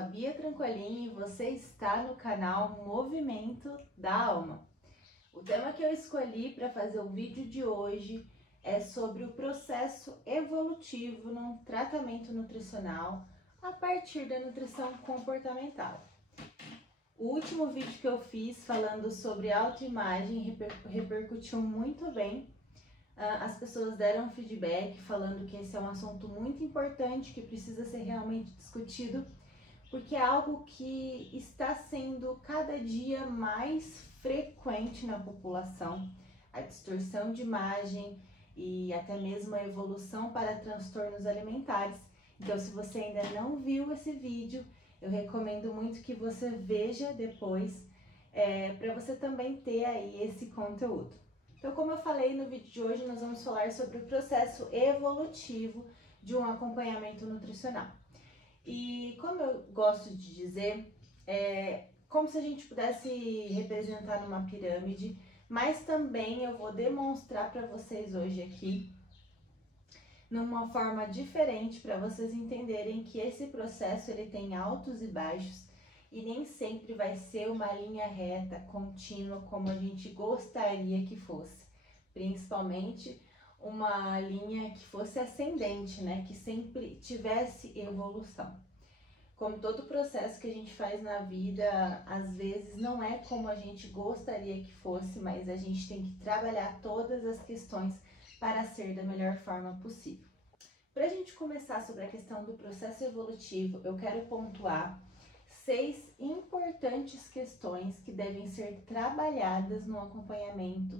a Bia Tranquilin e você está no canal Movimento da Alma. O tema que eu escolhi para fazer o vídeo de hoje é sobre o processo evolutivo no tratamento nutricional a partir da nutrição comportamental. O último vídeo que eu fiz falando sobre autoimagem repercutiu muito bem. As pessoas deram feedback falando que esse é um assunto muito importante, que precisa ser realmente discutido, porque é algo que está sendo cada dia mais frequente na população, a distorção de imagem e até mesmo a evolução para transtornos alimentares. Então, se você ainda não viu esse vídeo, eu recomendo muito que você veja depois, para você também ter aí esse conteúdo. Então, como eu falei no vídeo de hoje, nós vamos falar sobre o processo evolutivo de um acompanhamento nutricional. E como eu gosto de dizer, como se a gente pudesse representar numa pirâmide, mas também eu vou demonstrar para vocês hoje aqui, numa forma diferente, para vocês entenderem que esse processo ele tem altos e baixos, e nem sempre vai ser uma linha reta, contínua, como a gente gostaria que fosse. Principalmente uma linha que fosse ascendente, né? Que sempre tivesse evolução. Como todo processo que a gente faz na vida, às vezes não é como a gente gostaria que fosse, mas a gente tem que trabalhar todas as questões para ser da melhor forma possível. Para a gente começar sobre a questão do processo evolutivo, eu quero pontuar 6 importantes questões que devem ser trabalhadas no acompanhamento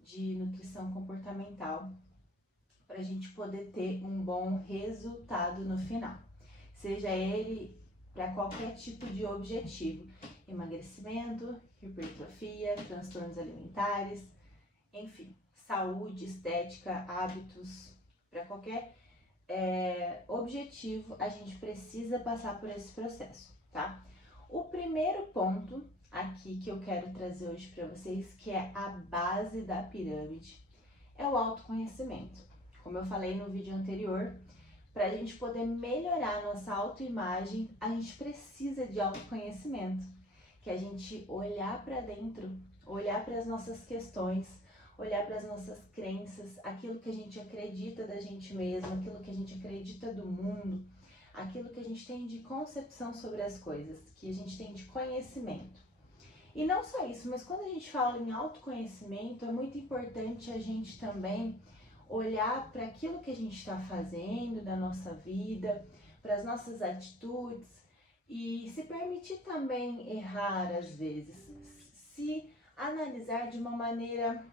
de nutrição comportamental para a gente poder ter um bom resultado no final, seja ele para qualquer tipo de objetivo, emagrecimento, hipertrofia, transtornos alimentares, enfim, saúde, estética, hábitos, para qualquer objetivo a gente precisa passar por esse processo, tá? O primeiro ponto aqui que eu quero trazer hoje para vocês, que é a base da pirâmide, é o autoconhecimento. Como eu falei no vídeo anterior, para a gente poder melhorar a nossa autoimagem, a gente precisa de autoconhecimento, que é a gente olhar para dentro, olhar para as nossas questões, olhar para as nossas crenças, aquilo que a gente acredita da gente mesmo, aquilo que a gente acredita do mundo, aquilo que a gente tem de concepção sobre as coisas, que a gente tem de conhecimento. E não só isso, mas quando a gente fala em autoconhecimento, é muito importante a gente também olhar para aquilo que a gente está fazendo da nossa vida, para as nossas atitudes e se permitir também errar às vezes, se analisar de uma maneira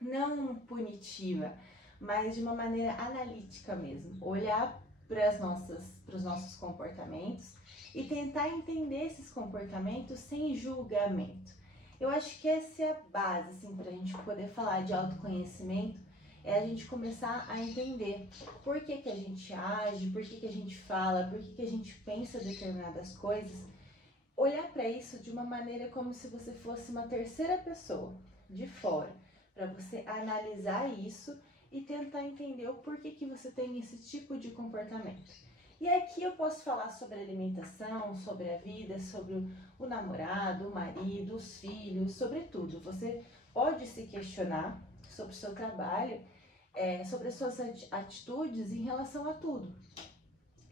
não punitiva, mas de uma maneira analítica mesmo, olhar para os nossos comportamentos e tentar entender esses comportamentos sem julgamento. Eu acho que essa é a base, assim, para a gente poder falar de autoconhecimento, é a gente começar a entender por que a gente age, por que a gente fala, por que a gente pensa determinadas coisas, olhar para isso de uma maneira como se você fosse uma terceira pessoa, de fora, para você analisar isso e tentar entender o porquê que você tem esse tipo de comportamento. E aqui eu posso falar sobre a alimentação, sobre a vida, sobre o namorado, o marido, os filhos, sobre tudo. Você pode se questionar sobre o seu trabalho, sobre as suas atitudes em relação a tudo.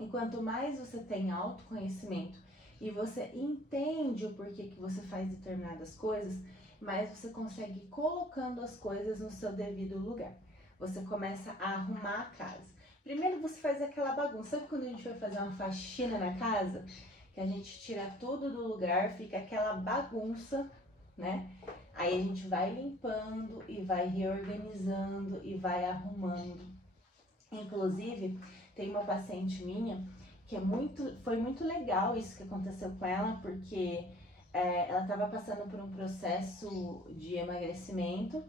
E quanto mais você tem autoconhecimento e você entende o porquê que você faz determinadas coisas, mais você consegue ir colocando as coisas no seu devido lugar. Você começa a arrumar a casa. Primeiro você faz aquela bagunça. Sabe quando a gente vai fazer uma faxina na casa? Que a gente tira tudo do lugar, fica aquela bagunça, né? Aí a gente vai limpando e vai reorganizando e vai arrumando. Inclusive, tem uma paciente minha que foi muito legal isso que aconteceu com ela, porque ela estava passando por um processo de emagrecimento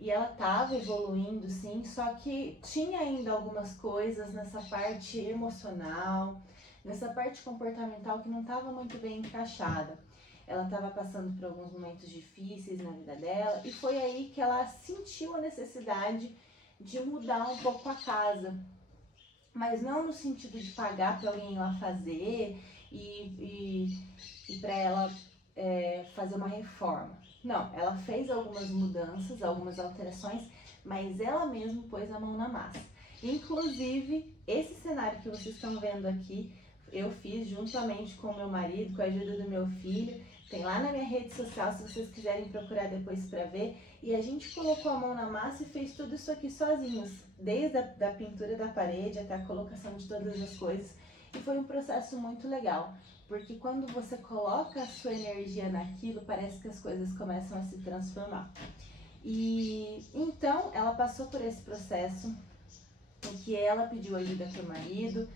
e ela estava evoluindo, sim, só que tinha ainda algumas coisas nessa parte emocional, nessa parte comportamental que não estava muito bem encaixada. Ela estava passando por alguns momentos difíceis na vida dela e foi aí que ela sentiu a necessidade de mudar um pouco a casa. mas não no sentido de pagar para alguém ir lá fazer e para ela fazer uma reforma. Não, ela fez algumas mudanças, algumas alterações, mas ela mesma pôs a mão na massa. Inclusive, esse cenário que vocês estão vendo aqui, eu fiz juntamente com meu marido, com a ajuda do meu filho. Tem lá na minha rede social, se vocês quiserem procurar depois para ver. E a gente colocou a mão na massa e fez tudo isso aqui sozinhos, desde a pintura da parede até a colocação de todas as coisas. E foi um processo muito legal, porque quando você coloca a sua energia naquilo, parece que as coisas começam a se transformar. E então ela passou por esse processo em que ela pediu ajuda para o marido,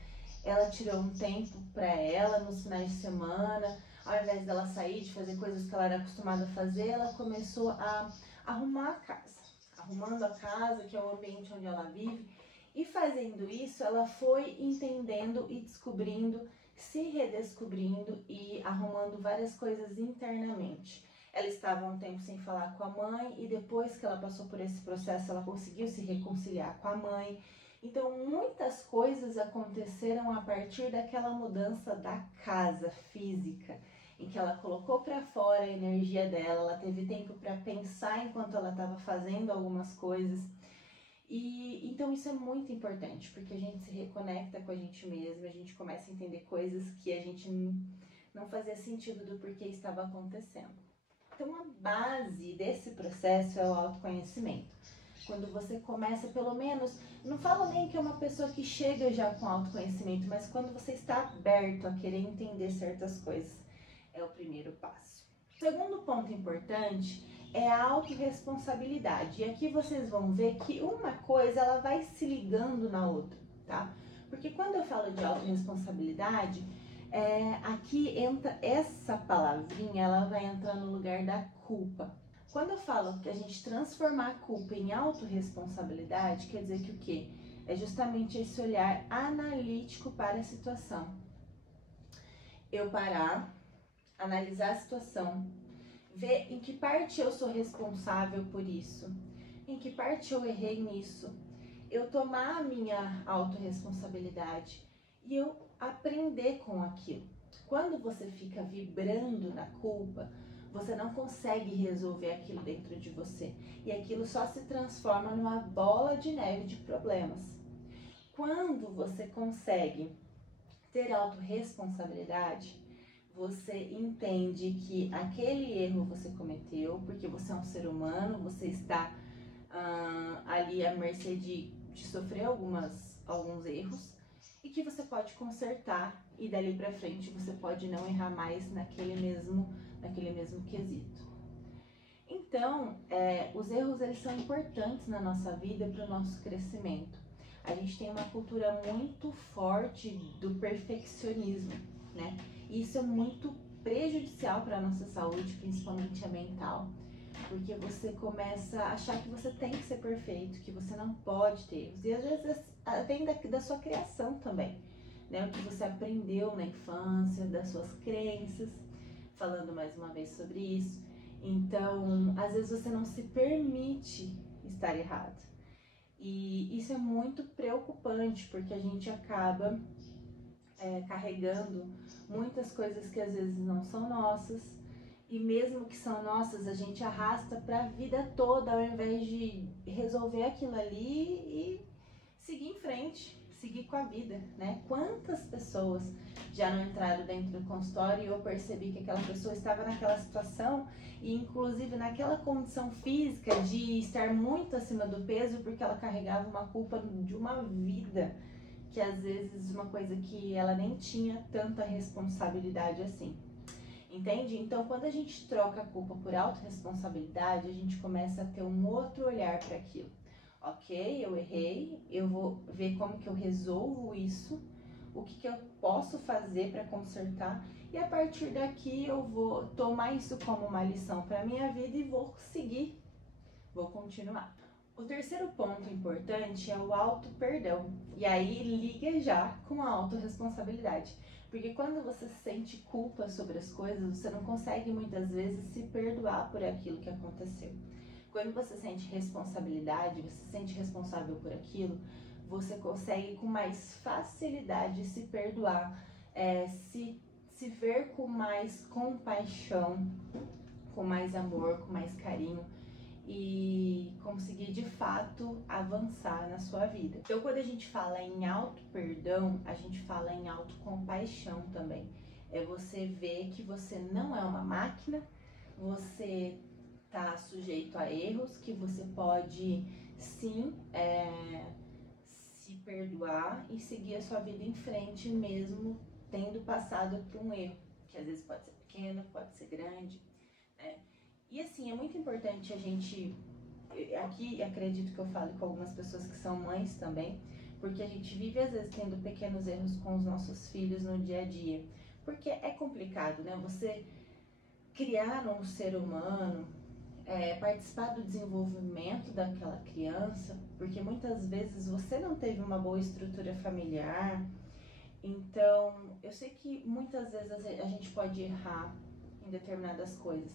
ela tirou um tempo para ela nos finais de semana. Ao invés dela sair, de fazer coisas que ela era acostumada a fazer, ela começou a arrumar a casa. Arrumando a casa, que é o ambiente onde ela vive. E fazendo isso, ela foi entendendo e descobrindo, se redescobrindo e arrumando várias coisas internamente. Ela estava um tempo sem falar com a mãe e depois que ela passou por esse processo, ela conseguiu se reconciliar com a mãe. Então, muitas coisas aconteceram a partir daquela mudança da casa física, em que ela colocou para fora a energia dela, ela teve tempo para pensar enquanto ela estava fazendo algumas coisas. E então isso é muito importante, porque a gente se reconecta com a gente mesma, a gente começa a entender coisas que a gente não fazia sentido do porquê estava acontecendo. Então, a base desse processo é o autoconhecimento. Quando você começa, pelo menos, não falo nem que é uma pessoa que chega já com autoconhecimento, mas quando você está aberto a querer entender certas coisas, é o primeiro passo. O segundo ponto importante é a autorresponsabilidade. E aqui vocês vão ver que uma coisa ela vai se ligando na outra, tá? Porque quando eu falo de autorresponsabilidade, aqui entra essa palavrinha, ela vai entrar no lugar da culpa. Quando eu falo que a gente transformar a culpa em autorresponsabilidade, quer dizer que o quê? É justamente esse olhar analítico para a situação. Eu parar, analisar a situação, ver em que parte eu sou responsável por isso, em que parte eu errei nisso, eu tomar a minha autorresponsabilidade e eu aprender com aquilo. Quando você fica vibrando na culpa, você não consegue resolver aquilo dentro de você e aquilo só se transforma numa bola de neve de problemas. Quando você consegue ter autorresponsabilidade, você entende que aquele erro você cometeu, porque você é um ser humano, você está ali à mercê de sofrer alguns erros e que você pode consertar e dali para frente você pode não errar mais naquele mesmo quesito. Então, os erros eles são importantes na nossa vida para o nosso crescimento. A gente tem uma cultura muito forte do perfeccionismo, né? E isso é muito prejudicial para a nossa saúde, principalmente a mental, porque você começa a achar que você tem que ser perfeito, que você não pode ter erros. E às vezes vem da sua criação também, né? O que você aprendeu na infância, das suas crenças, falando mais uma vez sobre isso. Então, às vezes você não se permite estar errado. E isso é muito preocupante, porque a gente acaba carregando muitas coisas que às vezes não são nossas, e mesmo que são nossas, a gente arrasta para a vida toda, ao invés de resolver aquilo ali e seguir em frente, seguir com a vida, né? Quantas pessoas já não entraram dentro do consultório e eu percebi que aquela pessoa estava naquela situação e inclusive naquela condição física de estar muito acima do peso porque ela carregava uma culpa de uma vida, que às vezes uma coisa que ela nem tinha tanta responsabilidade assim. Entende? Então, quando a gente troca a culpa por autorresponsabilidade, a gente começa a ter um outro olhar para aquilo. Ok, eu errei, eu vou ver como que eu resolvo isso, o que eu posso fazer para consertar, e a partir daqui eu vou tomar isso como uma lição para a minha vida e vou seguir, vou continuar. O terceiro ponto importante é o auto-perdão, e aí liga já com a autorresponsabilidade. Porque quando você sente culpa sobre as coisas, você não consegue muitas vezes se perdoar por aquilo que aconteceu. Quando você sente responsabilidade, você se sente responsável por aquilo, você consegue com mais facilidade se perdoar, se ver com mais compaixão, com mais amor, com mais carinho e conseguir de fato avançar na sua vida. Então, quando a gente fala em auto-perdão, a gente fala em autocompaixão também. É você ver que você não é uma máquina, você tá sujeito a erros, que você pode sim se perdoar e seguir a sua vida em frente mesmo tendo passado por um erro, que às vezes pode ser pequeno, pode ser grande, né? E assim, é muito importante a gente, aqui acredito que eu falo com algumas pessoas que são mães também, porque a gente vive às vezes tendo pequenos erros com os nossos filhos no dia a dia, porque é complicado, né? Você criar um ser humano, participar do desenvolvimento daquela criança, porque muitas vezes você não teve uma boa estrutura familiar. Então, eu sei que muitas vezes a gente pode errar em determinadas coisas,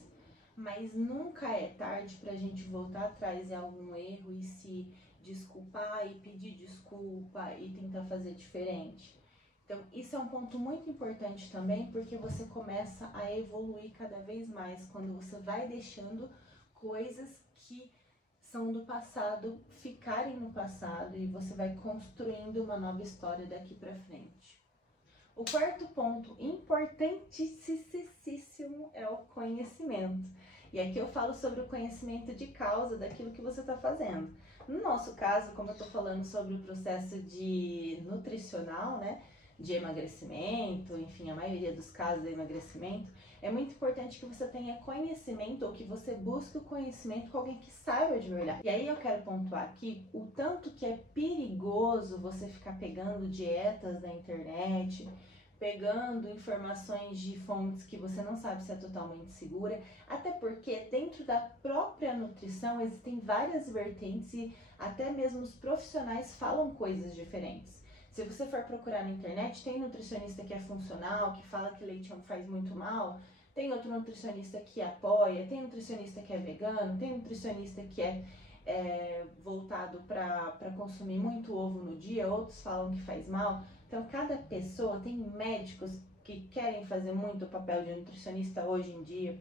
mas nunca é tarde pra gente voltar atrás em algum erro e se desculpar e pedir desculpa e tentar fazer diferente. Então, isso é um ponto muito importante também, porque você começa a evoluir cada vez mais quando você vai deixando coisas que são do passado ficarem no passado e você vai construindo uma nova história daqui pra frente. O quarto ponto importantíssimo é o conhecimento. E aqui eu falo sobre o conhecimento de causa daquilo que você está fazendo. No nosso caso, como eu estou falando sobre o processo de nutricional, né, de emagrecimento, enfim, a maioria dos casos é emagrecimento, é muito importante que você tenha conhecimento ou que você busque o conhecimento com alguém que saiba de verdade. E aí eu quero pontuar aqui o tanto que é perigoso você ficar pegando dietas da internet, pegando informações de fontes que você não sabe se é totalmente segura, até porque dentro da própria nutrição existem várias vertentes e até mesmo os profissionais falam coisas diferentes. Se você for procurar na internet, tem nutricionista que é funcional, que fala que leite faz muito mal, tem outro nutricionista que apoia, tem nutricionista que é vegano, tem nutricionista que é voltado para consumir muito ovo no dia, outros falam que faz mal. Então, cada pessoa, tem médicos que querem fazer muito o papel de nutricionista hoje em dia.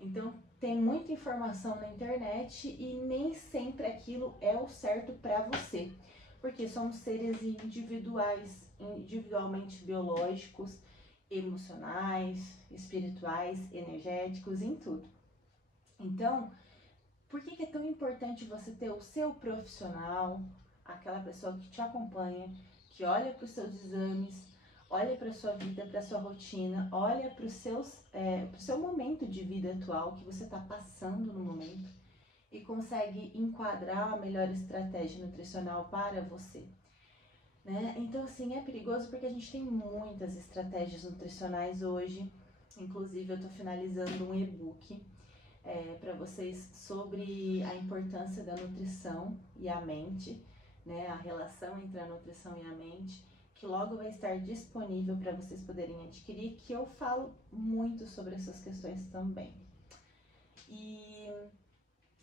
Então, tem muita informação na internet e nem sempre aquilo é o certo para você. Porque somos seres individuais, individualmente biológicos, emocionais, espirituais, energéticos, em tudo. Então, por que é tão importante você ter o seu profissional, aquela pessoa que te acompanha, que olha para os seus exames, olha para a sua vida, para a sua rotina, olha para o seu momento de vida atual que você está passando no momento e consegue enquadrar a melhor estratégia nutricional para você, né? Então, assim, é perigoso porque a gente tem muitas estratégias nutricionais hoje. Inclusive, eu estou finalizando um e-book para vocês sobre a importância da nutrição e a mente, né? A relação entre a nutrição e a mente, que logo vai estar disponível para vocês poderem adquirir, que eu falo muito sobre essas questões também.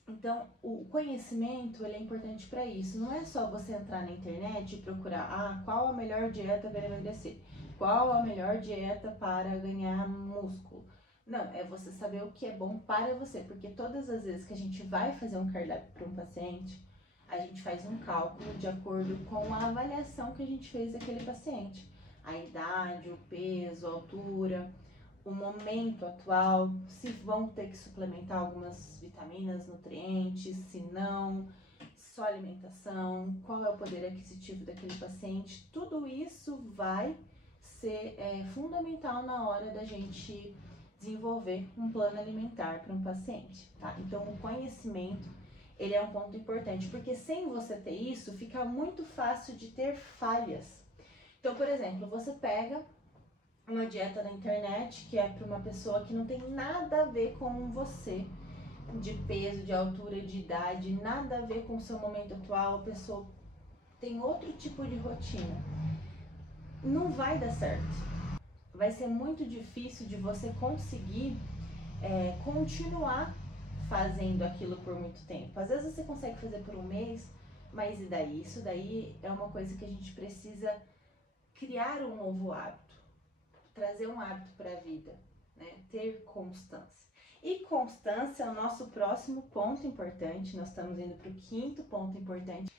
Então, o conhecimento ele é importante para isso. Não é só você entrar na internet e procurar qual a melhor dieta para emagrecer, qual a melhor dieta para ganhar músculo. Não, é você saber o que é bom para você, porque todas as vezes que a gente vai fazer um cardápio para um paciente, a gente faz um cálculo de acordo com a avaliação que a gente fez daquele paciente. A idade, o peso, a altura, o momento atual, se vão ter que suplementar algumas vitaminas, nutrientes, se não, só alimentação, qual é o poder aquisitivo daquele paciente. Tudo isso vai ser fundamental na hora da gente desenvolver um plano alimentar para um paciente, tá? Então, o conhecimento, ele é um ponto importante, porque sem você ter isso, fica muito fácil de ter falhas. Então, por exemplo, você pega uma dieta na internet que é para uma pessoa que não tem nada a ver com você, de peso, de altura, de idade, nada a ver com o seu momento atual, a pessoa tem outro tipo de rotina. Não vai dar certo. Vai ser muito difícil de você conseguir continuar fazendo aquilo por muito tempo. Às vezes você consegue fazer por um mês, mas e daí? Isso daí é uma coisa que a gente precisa criar um novo hábito, trazer um hábito para a vida, né? Ter constância. E constância é o nosso próximo ponto importante, nós estamos indo para o quinto ponto importante.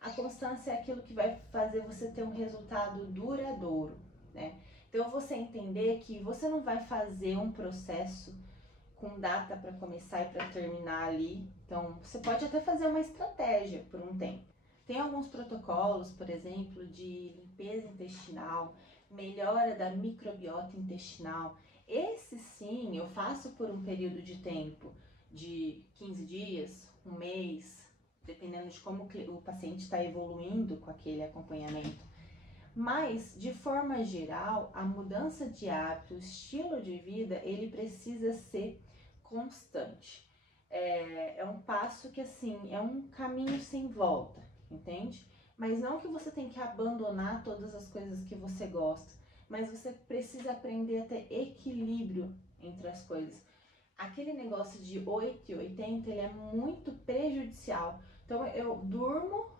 A constância é aquilo que vai fazer você ter um resultado duradouro, né? Então, você entender que você não vai fazer um processo com data para começar e para terminar ali. Então, você pode até fazer uma estratégia por um tempo. Tem alguns protocolos, por exemplo, de limpeza intestinal, melhora da microbiota intestinal. Esse sim, eu faço por um período de tempo de 15 dias, um mês, dependendo de como o paciente está evoluindo com aquele acompanhamento. Mas, de forma geral, a mudança de hábito, o estilo de vida, ele precisa ser constante. É um passo que, assim, é um caminho sem volta, entende? Mas não que você tem que abandonar todas as coisas que você gosta, mas você precisa aprender a ter equilíbrio entre as coisas. Aquele negócio de 8 e 80, ele é muito prejudicial. Então, eu durmo,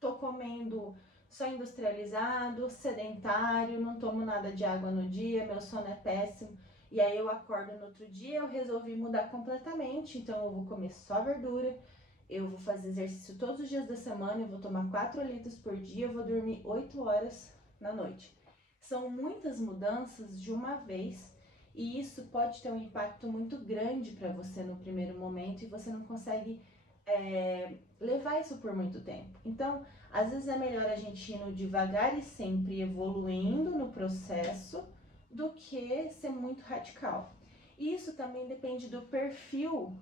tô comendo só industrializado, sedentário, não tomo nada de água no dia, meu sono é péssimo. E aí eu acordo no outro dia, eu resolvi mudar completamente, então eu vou comer só verdura, eu vou fazer exercício todos os dias da semana, eu vou tomar 4 litros por dia, eu vou dormir 8 horas na noite. São muitas mudanças de uma vez e isso pode ter um impacto muito grande para você no primeiro momento e você não consegue levar isso por muito tempo. Então, às vezes é melhor a gente ir no devagar e sempre evoluindo no processo do que ser muito radical. E isso também depende do perfil,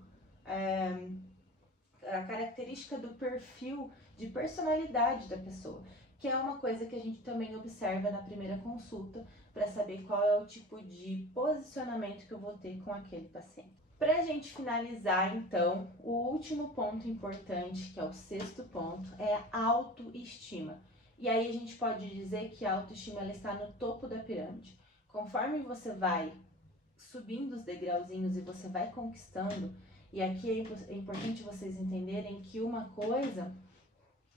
a característica do perfil de personalidade da pessoa, que é uma coisa que a gente também observa na primeira consulta para saber qual é o tipo de posicionamento que eu vou ter com aquele paciente. Para a gente finalizar, então, o último ponto importante, que é o sexto ponto, é a autoestima. E aí a gente pode dizer que a autoestima ela está no topo da pirâmide. Conforme você vai subindo os degrauzinhos e você vai conquistando, e aqui é importante vocês entenderem que uma coisa,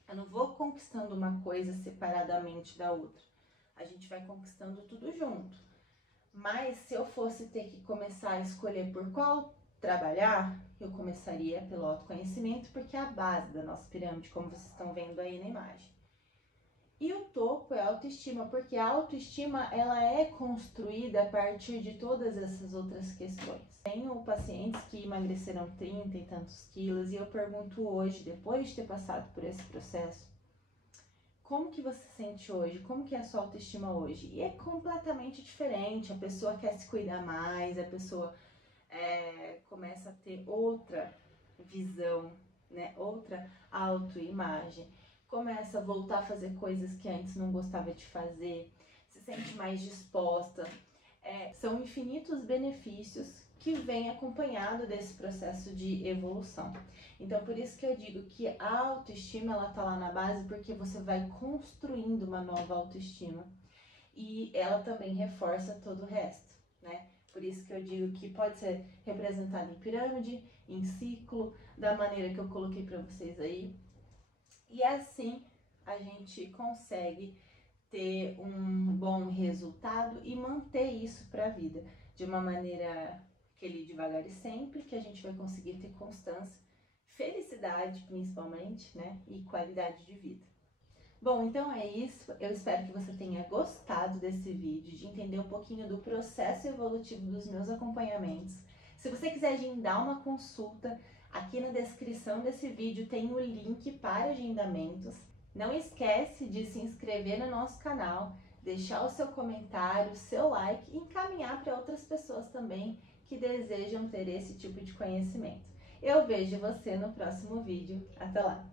eu não vou conquistando uma coisa separadamente da outra. A gente vai conquistando tudo junto. Mas se eu fosse ter que começar a escolher por qual trabalhar, eu começaria pelo autoconhecimento, porque é a base da nossa pirâmide, como vocês estão vendo aí na imagem. E o topo é a autoestima, porque a autoestima ela é construída a partir de todas essas outras questões. Tenho pacientes que emagreceram 30 e tantos quilos e eu pergunto hoje, depois de ter passado por esse processo, como que você se sente hoje? Como que é a sua autoestima hoje? E é completamente diferente, a pessoa quer se cuidar mais, a pessoa começa a ter outra visão, né? Outra autoimagem, começa a voltar a fazer coisas que antes não gostava de fazer, se sente mais disposta. São infinitos benefícios que vêm acompanhado desse processo de evolução. Então, por isso que eu digo que a autoestima, ela tá lá na base, porque você vai construindo uma nova autoestima e ela também reforça todo o resto, né? Por isso que eu digo que pode ser representado em pirâmide, em ciclo, da maneira que eu coloquei para vocês aí. E assim a gente consegue ter um bom resultado e manter isso para a vida, de uma maneira aquele devagar e sempre, que a gente vai conseguir ter constância, felicidade principalmente, né, e qualidade de vida. Bom, então é isso, eu espero que você tenha gostado desse vídeo, de entender um pouquinho do processo evolutivo dos meus acompanhamentos. Se você quiser agendar uma consulta, aqui na descrição desse vídeo tem o link para agendamentos. Não esquece de se inscrever no nosso canal, deixar o seu comentário, o seu like e encaminhar para outras pessoas também que desejam ter esse tipo de conhecimento. Eu vejo você no próximo vídeo. Até lá!